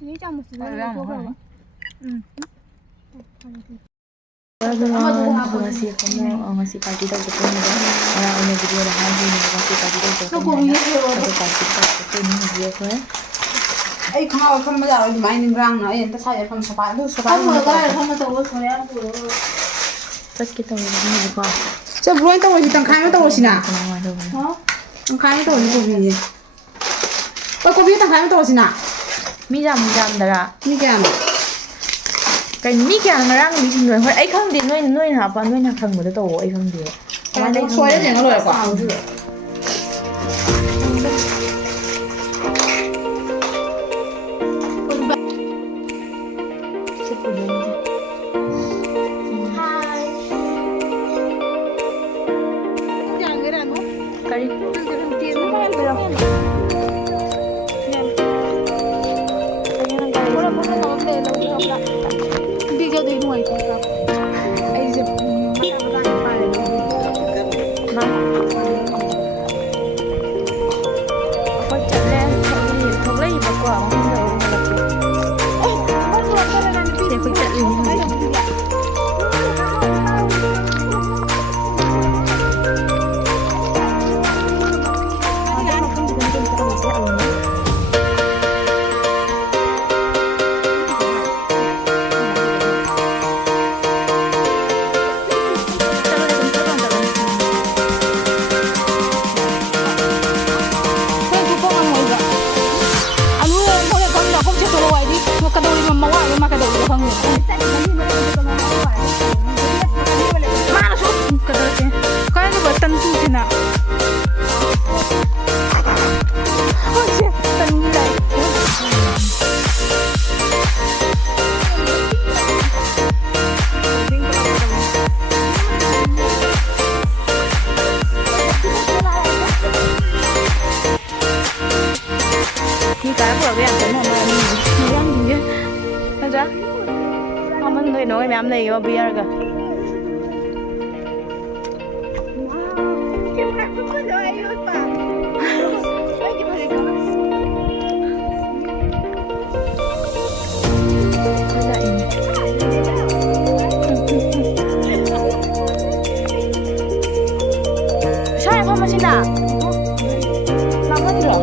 Sini campur sini. Masih kamu masih pagi tau betul nih orang ini video udah lagi nih masih pagi tau betul satu pagi tau betul nih video gue ai khao kham ma jaw mai nim rang na yen ta sai pham sapa du sapa Kamu udah kan kamu tahu soalnya aku. terus kita ini buka cha broin ta wo ji tang khai ma ta wo si na kenapa tuh tang khai ma ta wo ji ko bi ko bi tang khai ma ta wo si na mi jam dara ni kya na กันมีแกงร่างมีชิ้นด้วยเพราะไอ้ข้างเดียวน้อยหาปะน้อยหาข้างหมดแล้วตัวไอ้ข้างเดียวมาได้ ช่วยได้ยังก็เลยกว่าน้อยแม่เลยว่าเบียร์กันใช่พ่อมาชิน่ะน้ำมันเหรอ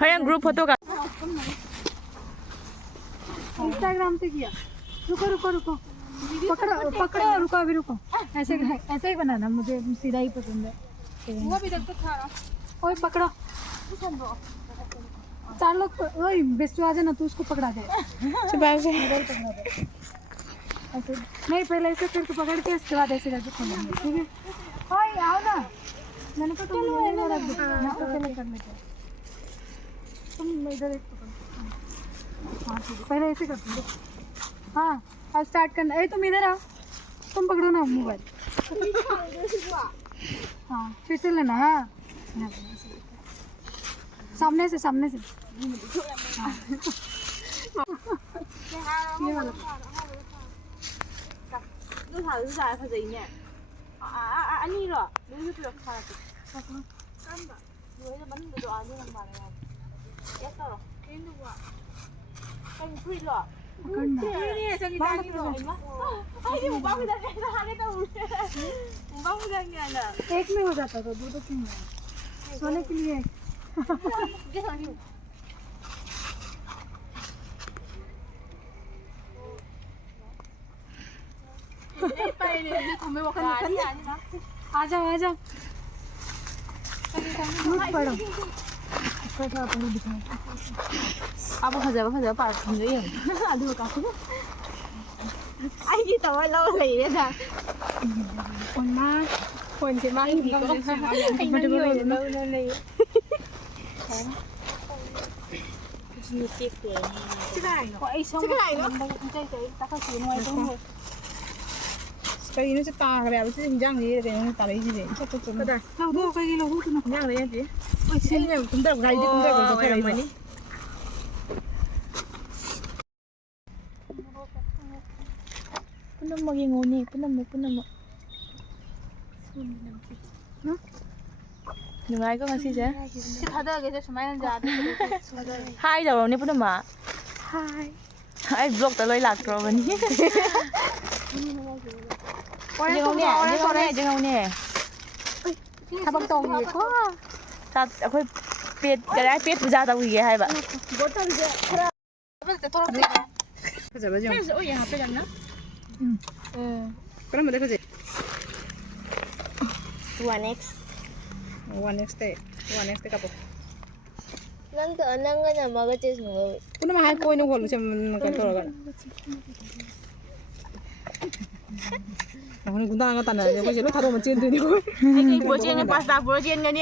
हाँ group photo का Instagram से किया रुको रुको रुको पकड़ो पकड़ो रुको अभी रुको ऐसे ऐसे ही बनाना मुझे सीधा ही पसंद है वो भी तक तो खा रहा ओए पकड़ो चार लोग ओए बेस्ट आ जाना तू उसको पकड़ा दे ऐसे नहीं पहले ऐसे करके पकड़ के इसके बाद ऐसे करके खोलेंगे ठीक है ओए आओ ना मैंने कहा तुम ये रख दो ना तो पहले कर लेते तुम इधर एक पकड़ो हाँ ठीक है पहले ऐसे करते हो हाँ अब स्टार्ट करना ए तुम इधर आओ तुम पकड़ो ना मोबाइल हाँ फिर से लेना हाँ सामने से हाँ ये वालाดูถ่ายดูจ่ายภาษีเนี่ยอันนี้เหรอดูจะเปลือกขาดกันแบบดูจะมันดูอันนี้ลำบากเลย นี่저기 다니는 아니 뭐 마구장이야 하겠다 우리 마구장이야 나 एक में हो जाता था दो तीन में सोने के लिए 빨리 구매 먹는 거 아니야 आ जाओ दूध पड़ो कैसा आपने दिखाया 아버 가자 봐 근데 아주 가고 아니 tao lâu lì đấy sao คนมาก คนที่มาอยู่ก็ไอ้นั่นอยู่lâu lâu lì cái gì nó sẽ to cái bèo sẽ hình dạng gì để nó tạo lấy gì để cho tôi 그다 나도 거기 로 호도 그냥 해야지 그냥 군대로 가야지 군대로 가서 해야지 뿌나먹이 오니 뿌나먹 đừng ai có con xí chứ 다들 계속 주말인지 아들 hai giờ rồi nè 뿌나마 하이 ai vlog tới lối lạc rồi mình dừng không nè 가방도 이거 ta khôi pet cái đấy pet ra tao gì hay vậy 그죠 맞아 그래서 오예 앞에 갔나? 그러면 돼 그지 One X one next day 가보 난또 안한 거냐 먹었지 뭐 그러면 할 거 있는 걸로 좀 돌아가 오늘 군대 안 갔다 나요 그지 다 오면 찐 드니 cái bữa chiên cái pasta bữa chiên cái đi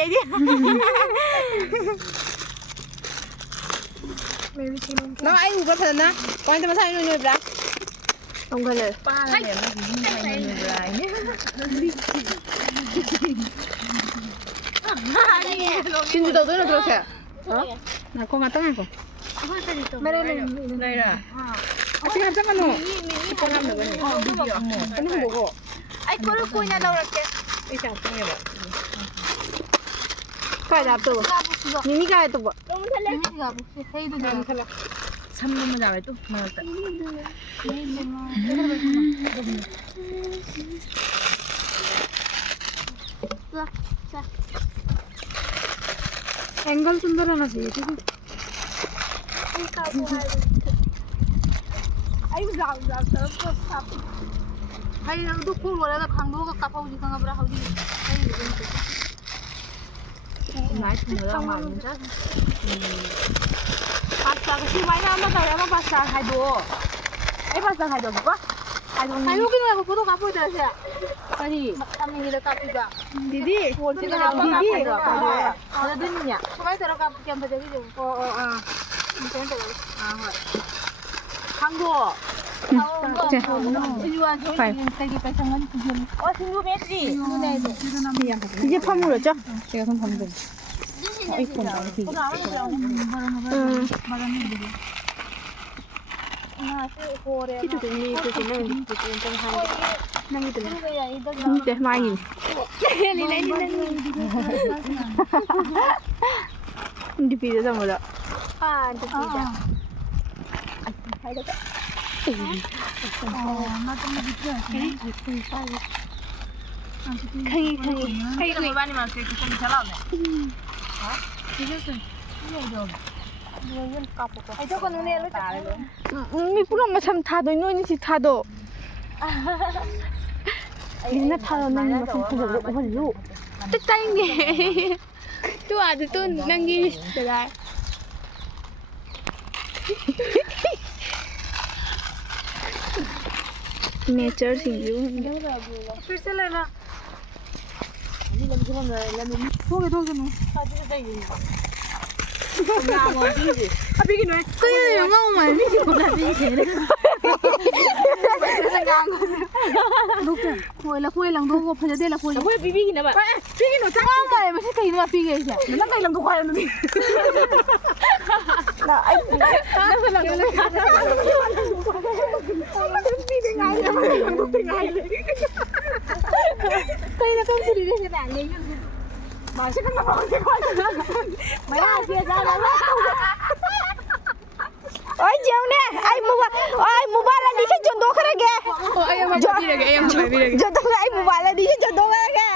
나 아이고 그렇다나 거기다만 사는 놈이 없다 không có lời hay 진주 너 너는 그렇게 나 거기 갔다 갈 거. đây là 지금 한 잠깐 넣어. 이건 하면 되거든. 하는 거고. ai có được cô nhà đâu là cái 이렇게 안 해 봐. phải đạp tủ những cái tủ đúng thế lên cái gặp thấy được 안 탈락. 3분만 잡아야 또 나왔다 angle सुंदर होना चाहिए ठीक है ai rào rào tớ có sập hay là đúc khu rồi là khang đúc cặp hậu gì khang bra hậu gì hay gì cũng nói chung là mà mình chắc pasta cái gì máy nào mà tao làm pasta hai đồ ấy bao giờ hay được quá hai đồ cái này có đồ cặp hậu gì à cái gì làm gì được cặp gì à 디디. cái này làm cặp gì được cái gì nhỉ cái này cặp kem phải cái gì mình xem được khang đồ 이제 파물었죠? 제가 손 파물. 아이폰 나오기. 이제 많이. 이제 비자 잡으라. à được rồi hay người bạn mà cái chân chả làm này ai cho con nó lên 미 뿌라마 참 타도 이놈이 지 타도. 니나 타도 난 무슨 타도 오늘로. 뜻다인게. 또 아주 또 남기시더라. Nature सिंजू फिर से लेना धोगे नु अभी की नोए तो ये 영화 오면 미지 보다 미지 Khuê lòng đâu phải đây là khuê Khuê bí bí nè bạn bí nó chắc không phải mà cái gì mà bí cái gì nó ngay lòng đâu khoai nó đi là anh nó là cái này bí cái ngay nó lòng đâu cái ngay đây là công ty đi cái bạn đấy ôi chiều nè ai mua ba là đi cái chỗ đó cái kìa ôi em mà đi được em phải đi được chỗ đó ai mua ba là đi cái chỗ đó cái kìa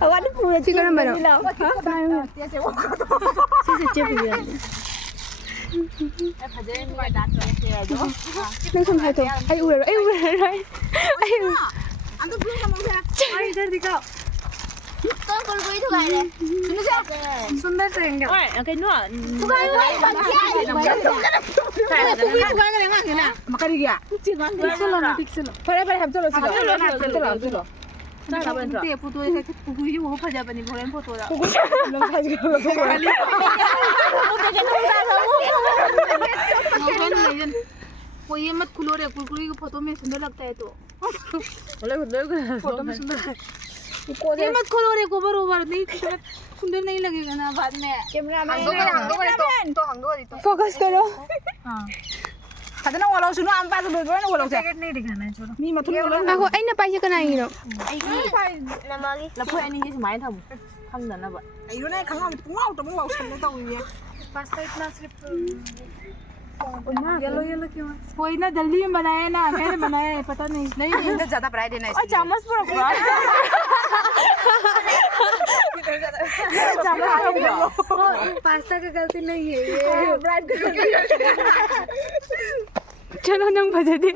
ở đây phụ chị cái này đâu chị chưa bị नहीं सुन तो आई उड़ रहा और इधर दिखाओ तो कोई कोई तो गाय रे सुंदर से एंगल cái nữa तो गाय रे तू भी तो गाय रे ngang ना मकड़ी गया पिक्सल लो ना पिक्सल परे हम चलो चलो 나 먼저. 그때 포토에 보고 이거 못 하자 버니 보낸 포토라. 보고 너무 가지고 빨리. वो ये मत खुलो रे कुरकुरी की फोटो में सुंदर लगता है तो फोटो में सुंदर है ये मत खोलो रे गोबर ओवर नहीं सुंदर नहीं लगेगा ना बाद में कैमरा मैन फोकस करो हां खाते ना वाला सुनो हम पास बोल रहे ना वाला जैकेट नहीं दिखाना है छोड़ो मी मत बोलो ako ay napay ka na yun ai namagi la phơi anh như máy thầm không đần là vậy ai nó này khăng không cũng mau tụi mau sân tao vậy pasta इतना सिर्फ yellow yellow क्यों है कोई ना जल्दी में बनाया ना मैंने बनाया है पता नहीं इधर ज्यादा फ्राई देना है चम्मच पूरा पास्ता का गलती नहीं है ये bride chalo nang bada de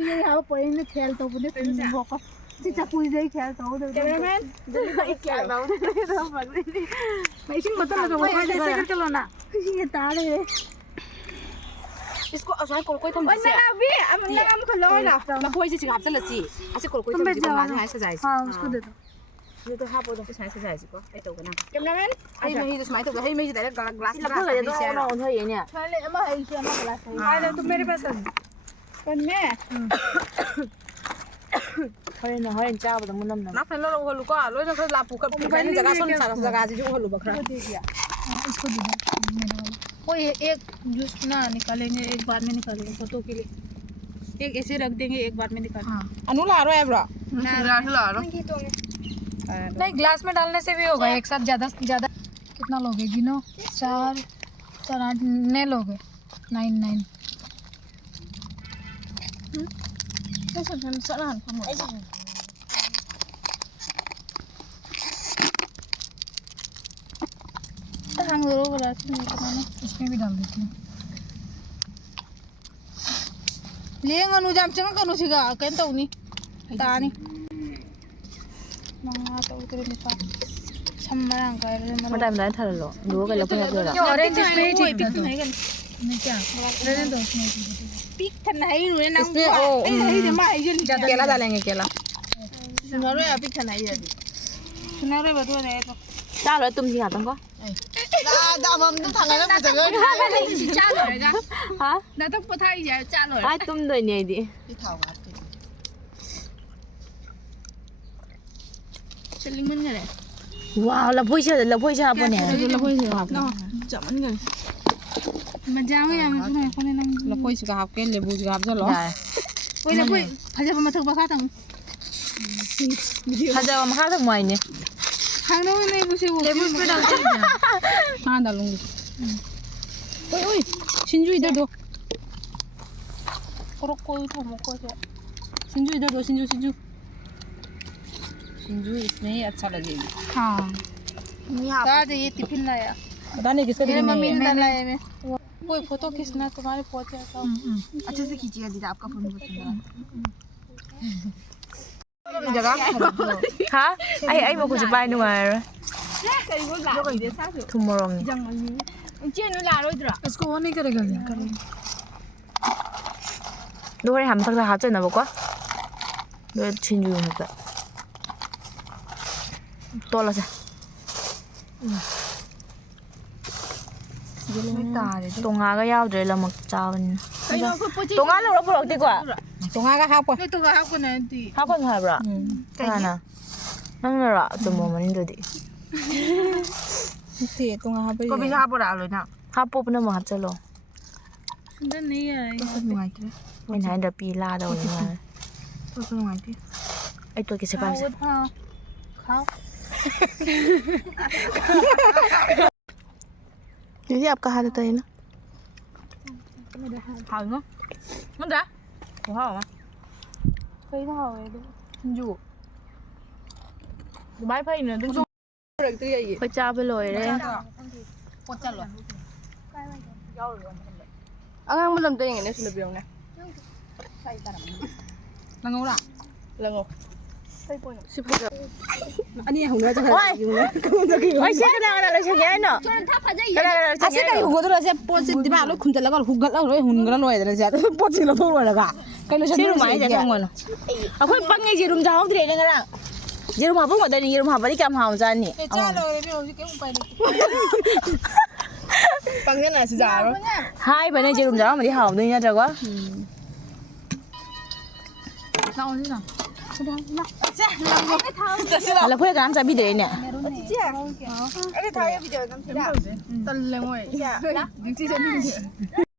ये यहाँ पर इन खेल तो बुने बोका चिचा पूरी जाए खेल तो उधर कैमरामैन जल्दी क्या मैं इसी बता ना तो वो ऐसे करके लो ना ये तार है इसको असर कोई थम से abi am na am khalo na mà कोई चीज आप चल सी ऐसे कोई थम से बनाने ऐसे जाए हाँ उसको दे दो ये तो हाफ होता है ऐसे जाए को ए तो ना cameraman ai mấy तो máy तो hay mấy cái glass là cái đó nó thôi vậy nè चले अम्मा है इसे अम्मा गलास है आ ले तुम मेरे पास आ con me hơi nó hơi trao vào muốn năm nó phải nó đâu lục có lối nó phải làm phụ cận cái जगह सुन जगह से जो हलू बकरा इसको दे दो वो एक जूस ना निकालेंगे एक बार में निकालेंगे फोटो के लिए एक ऐसे रख देंगे एक बार में निकालेंगे हाँ अनु ला रहा है ब्रो ला रहा नहीं ग्लास में डालने से भी होगा एक साथ ज्यादा ज्यादा कितना लोगे गिनो 4 4 8 9 लोगे 9 इसमें भी डाल देती हूँ ले अनु जाम चंगा कनु सिगा कन तो नी तानी मंगा तो उधर लिखा छम्मरा का है mà làm lại thật là đũa cái là phải rồi ये ऑरेंज इसमें ही ठीक था तो नहीं क्या रहने दो उसमें पिक थनाई नु ना ए नहीं दे मा ये केला डालेंगे केला सुनो रे पिक थनाई है सुनो रे बतो रे तो sao rồi tôm gì hả tao có da mầm nó thằng này nó bây giờ cha rồi ra hả nó tóc có thay giờ cha rồi ai tôm đời này đi đi thảo ngát challenge mình này wow là vui chưa hả bọn này là phôi sự học nó chậm anh người mà giao với em này con nên là phôi sự học cái lebu sự học cho nó phôi là phôi phải cho mà thực bao thằng thật ra mà khác được ngoài nhỉ hàng đâu này bố sư lebu phải đâu chứ हाँ डालूंगी ओए ओए सिंजू इधर दो और कोई तो मुको से सिंजू इधर दो सिंजू सिंजू सिंजू इसमें ही अच्छा लगेगी हाँ दादा ये टिफिन लाया पता नहीं किसका टिफिन मम्मी ने डाला है मैं कोई फोटो खींचना तुम्हारे पहुंचे तो अच्छे से खींचिएगा दीदी आपका फोन बहुत सुंदर जगह hả ai mà cũng chụp bài nữa mà thùng màu này chia nó là rồi इसको वो नहीं करेगा đôi này hàm thật là hạt chân nào quá đôi chín dùng một cái to là sao tông ngà cái dao rồi là một trào tông ngà lúc đó đi qua tông ngà học qua तो आप को नहीं थी học con hả bro cái nào năng là tụi mình đi đi thì tông ngà học có bị học rồi nào học bố nó mà học chơi luôn सुंदर नहीं है ngoài kia mình hãy đập pi la đâu nhưng mà ngoài kia ai tôi cái sẽ bao giờ खाओ Như thế cả hai tay nó. Hào nó. Nó đã. Của hào mà. Thấy thảo ấy đấy. Dù. Bái phây nữa đứng. Phải chaไปเลยเลย Quật chân rồi. Ang mo làm tay này nó biếng này. Là ngô đã. Là ngô. 아니 홍가 저. Ôi xe cái nào là xe cái nào? Cái này là xe 아시가 이거 들어서 뽀지 디바로 군달라가 후갈라 로 훈가 로야 되는 자. 뽀지로 돌아가. cái Chứ đúng máy chẳng ngon. À khuyên băng ngay gì đúng cháu thì đấy nè. Gì đúng mà bốc ở đây gì đúng mà đi cầm hào ra nè. 자 rồi bây giờ cái phải Bằng thế này sẽ giả rồi. Hai bên này gì đúng cháu mà đi hào đi nha trời quá. Nào thế nào? Là khuyên cái nam ra biết đấy nè. cái thao bây giờ năm thứ nào Tân lên ngồi. Đứng chi chân đi.